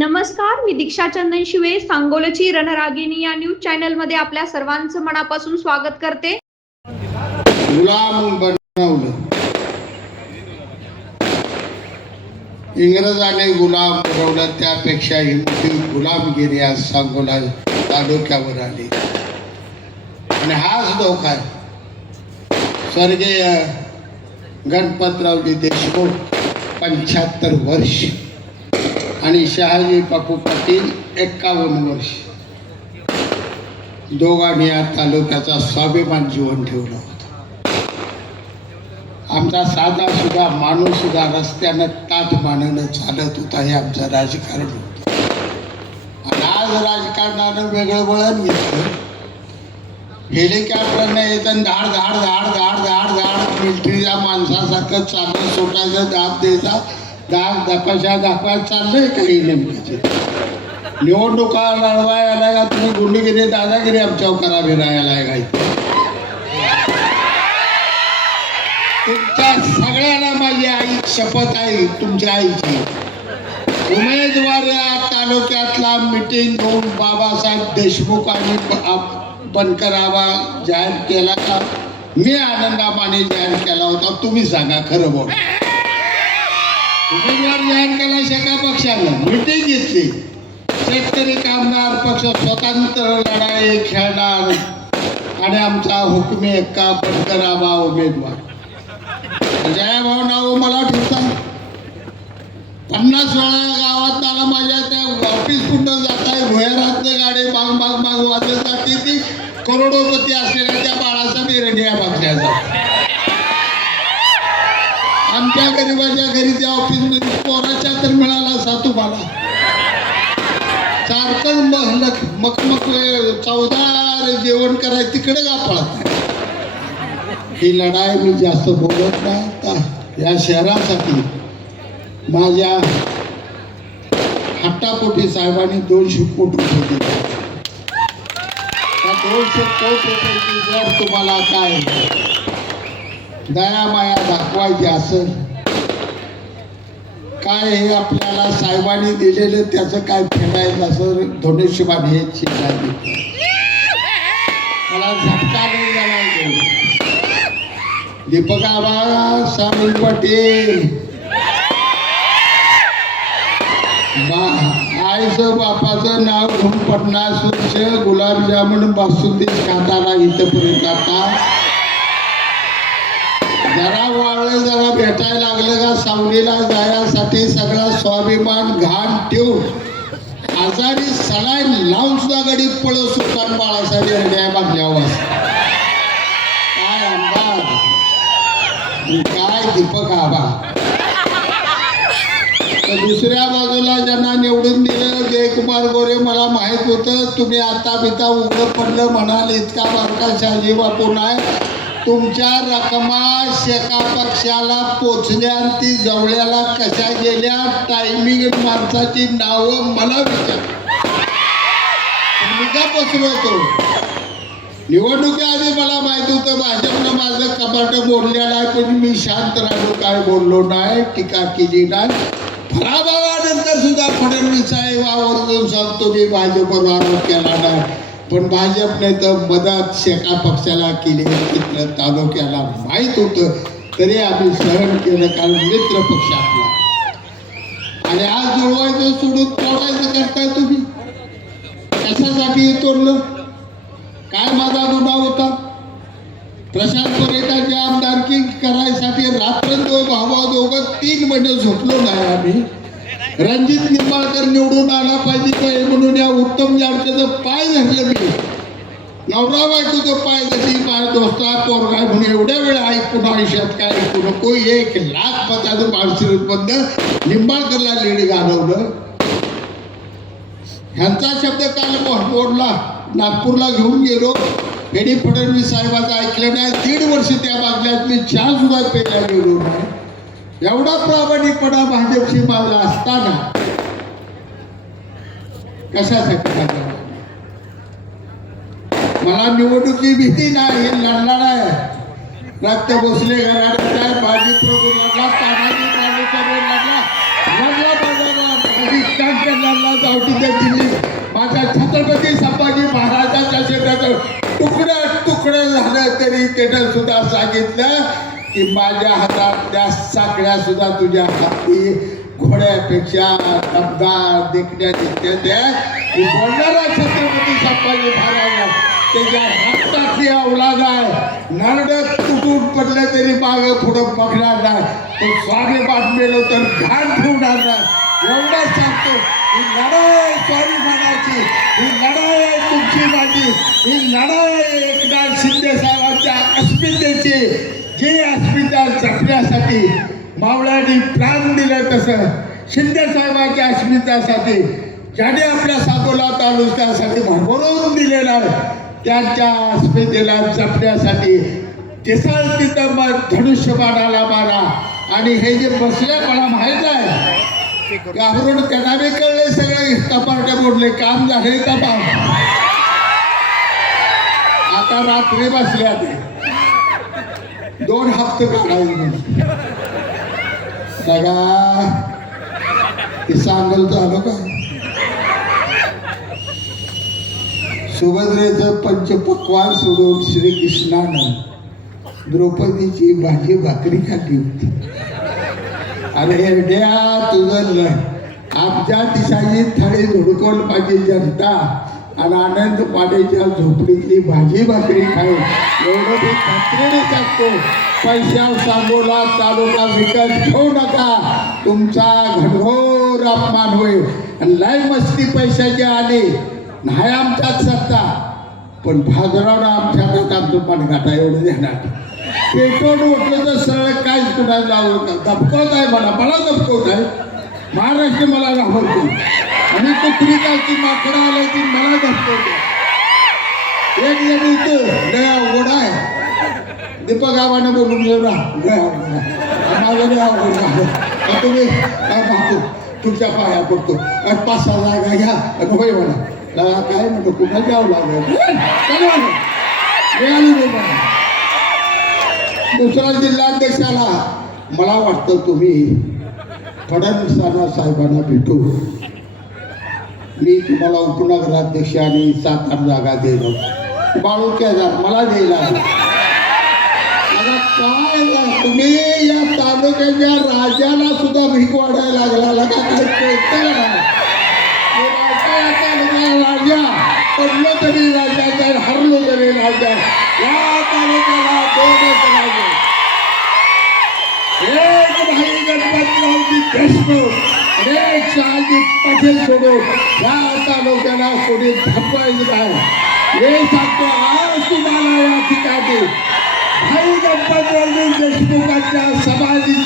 नमस्कार, मी दीक्षा चंदन शिवे, सांगोलची रणरागिणी या न्यूज चॅनल मध्ये आपल्या सर्वांचं मनापासून स्वागत करते. गुलाम बनवलं, इंग्रजाने गुलाम बनवलं, त्यापेक्षा ही मोठी गुलामगिरी आज सांगोला तालुक्यावर आली. आणि हाच धोका आहे. स्वर्गीय गणपतरावजी देशमुख 75 वर्ष आणि शहाजी बापू पाटील 51 वर्ष, दोघांनी या तालुक्याचा स्वाभिमान जीवन ठेवला होता. आमचा साधा सुद्धा माणूस सुद्धा रस्त्यानं ताठ मानेनं चालत होता. हे आमचं राजकारण होतं. आणि आज राजकारणानं वेगळं वळण घेतलं. हेलिकॉप्टरनं येतं, धाड धाड धाड धाड धाड धाड मिलिटरीच्या माणसासारखं चालत सोटायचं, दाब द्यायचा, दाब दपाशा दाखवायला चाललंय काही नेमकं. निवडणुका लढवायला का तुम्ही गुंडगिरी दादागिरी आमच्यावर करावी राहायला काय? तुमच्या सगळ्यांना माझी आई शपथ आहे, तुमच्या आईची. उमेदवार या तालुक्यातला मिटिंग घेऊन बाबासाहेब देशमुख आणि बनकर आबा जाहीर केला का मी आनंदामाने जाहीर केला होता? तुम्ही सांगा, खरं बोला. उमेदवार जाहीर केला शेका पक्षानं, मिटिंग घेतली. शेतकरी कामगार पक्ष स्वतंत्र लढाई खेळणार आणि आमचा हुकमी एक्का बनकर आबा उमेदवार. जय भाऊ नाव मला ठेवतात. 50 वेळा गावात मला माझ्या त्या ऑफिस कुठं जात आहे, भुयारातनं गाडी माग माग माग वाजत जाते. ती करोडोपती असलेल्या त्या बाळासाहेब रेडिया बघण्याचा. आमच्या गरीबाच्या घरी त्या ऑफिसमध्ये पोराच्या तर मिळाला सातू मला सारखं मकमक चौदार जेवण करायचं तिकडे गापळत. ही लढाई मी जास्त बोलत नाही. या शहरासाठी माझ्या हट्टापोटी साहेबांनी 200 कोटी रुपये दिले. त्या 200 कोटी रुपयाची जर तुम्हाला काय दया माया दाखवायची असेल, काय हे आपल्याला साहेबांनी दिलेलं त्याचं काय फेडायचं असं धनुष्यबाण हे शिकायला मला झटका नाही झाला. दीपक आबा, सामील पाटील, आईचं बापाचं नाव घेऊन 50 वर्ष गुलाबजामुन बासुंदी खाताना इथंपर्यंत. आता जरा वाळलं, जरा भेटायला लागलं का सावलीला जाण्यासाठी सगळा स्वाभिमान घाण ठेवून आजारी सलाईन लावून सुद्धा गडी पळत सुटतात बाळासाहेब रेड्या बांधल्यावर. काय अंदाज, काय दीपक आबा. दुसऱ्या बाजूला ज्यांना निवडून दिलं जयकुमार गोरे, मला माहित होतं तुम्ही आता बिता उघडं पडलं म्हणाल. इतका बारका शहाजी बापू नाही. तुमच्या रकमा शेका पक्षाला पोचल्या, ती जवळ्याला कशा गेल्या, टायमिंग माणसाची नावं मला विचार. मी का पसरवतो? निवडणुकीआधी मला माहिती होतं भाजपनं माझं कपाट बोललेलं आहे, पण मी शांत राहिलो, काय बोललो नाही, टीका केली नाही. पराभवानंतर सुद्धा फडणवीस साहेब आवर्जून सांगतो मी भाजपवर आरोप केला नाही, पण भाजपने तर मदत शेका पक्षाला केली. तिथलं तालुक्याला माहीत होतं तरी आम्ही सहन केलं, कारण मित्र पक्ष आपला. आणि आज जुळवायचं सोडून तोडायचं करताय तुम्ही. कशासाठी तोडलं? काय माझा गुन्हा होता? प्रशांत परेटाची आमदारकी करायसाठी रात्रंदिवस भावा दोघं 3 महिने झोपलो नाही आम्ही. रणजित निंबाळकर निवडून आला पाहिजे काय म्हणून या उत्तम जाडचं पाय धरलं मी. नवरा बायकोचं पाय जशी माझ्या दोस्ता पोरगा म्हणून एवढ्या वेळ ऐकून आयुष्यात काय ऐकू नको. 1,00,000 मताचं माळशिरसमधनं निंबाळकरला लीड घालवलं. ह्यांचा शब्द काल बोलला, नागपूरला घेऊन गेलो. फेडी फडणवीस साहेबांचं ऐकलं नाही. 1.5 वर्ष त्या बागल्यात मी चहा सुद्धा प्यायला गेलो नाही. एवढा प्रामाणिकपणा भाजपशी माझा असताना कशासाठी? मला निवडणुकी भीती नाही, लढणार आहे. रक्त भोसले घराण्यात आहे, बाजी प्रभू लढला, तानाजी लढला, लढला टीकांकरांना जाऊ तिथे दिली. माझ्या छत्रपती संभाजी महाराजांच्या शरीराचं तुकडं झालं तरी त्यानं सुद्धा सांगितलं की माझ्या हातातल्या साखळ्या सुद्धा तुझ्या हाती घोड्यापेक्षा दमदार देखण्या दिसत्या. बोलणारा छत्रपती संभाजी महाराज त्याच्या रक्तातली अवलाद आहे. नरड तुटून पडलं तरी मागं पुढं बघणार नाही. तो स्वाभिमान मेलो तर घाण ठेवणार नाही. एवढंच सांगतो, ही लढाई स्वाभिमानाची, ही लढाई आहे तुमची माझी, ही लढाई एकनाथ शिंदे साहेबांच्या अस्मितेची. जे अस्मिता जपण्यासाठी मावळ्यांनी प्राण दिलं, तसं शिंदे साहेबांच्या अस्मितासाठी ज्याने आपल्या सांगोला तालुक्यासाठी भरभरून दिलेला आहे, त्यांच्या अस्मितेला जपण्यासाठी जसा तिथं मग धनुष्यबाणाला मारा. आणि हे जे बसले मला माहीत आहे, घाबरून त्यांना बी कळले, सगळे कपारटे मोडले, काम झाले का काम. आता रात्री बसल्या ते 2 हप्ते काढायचे सगळा हे सांगल झालं का. सुभद्रेचं पंचपक्वान सोडून श्रीकृष्णानं द्रौपदीची भाजी भाकरी खाल्ली होती. अरे हेरड्या, तुझं आमच्या दिशाची थाळी धुडकवून पाहिजे जनता आणि आनंद पाण्याच्या झोपडीतली भाजी भाकरी खाऊन एवढं मी खात्रीने सांगतो, पैशावर सांगोला तालुका विकत घेऊ नका. तुमचा घनघोर अपमान होईल. आणि लय मस्ती पैशाची आली नाही आमच्यात सत्ता, पण भाजरावनं आमच्या हातात आमचं मनगाठा एवढं देणार. पेटवून उठलं तर सरळ काहीच कुणाला लावलं का. धपकवत आहे, मला धपकवत आहे. महाराष्ट्र मला घाबरतो आणि कुत्री कालची माकडं आलं की मला धपकवतो. एक जण येतो, लय अवघड आहे, दीपक गावानं बोलून घेऊ ना, लय अवघड आहे, माझं लय अवघड आहे. तुम्ही काय पाहतो, तुमच्या पाया पडतो, 5-6 जागा घ्या आणि होय म्हणा. काय म्हणतो, कुठं द्यावं लागलं मिळाली नाही मला. दुसरा जिल्हाध्यक्षाला मला वाटतं तुम्ही फडणवीसांना साहेबांना भेटू. मी तुम्हाला उपनगराध्यक्ष आणि 7-8 जागा देलो. बाळू केदार मला द्यायला. आता काय तुम्ही या तालुक्याच्या राजाला सुद्धा भीक वाढायला लागला का. काय कळतं का राजा पडलो तरी राजा, तर हरलो तरी राजा. या तालुक्याला 2च राजे, एक भाई गणपतरावजी देशमुख, एक शहाजी पाटील सोडून या तालुक्याला कोणी थांबवायचं काय. हे सांगतो आज तुम्हाला या ठिकाणी भाई गणपतरावजी देशमुखांच्या समाधी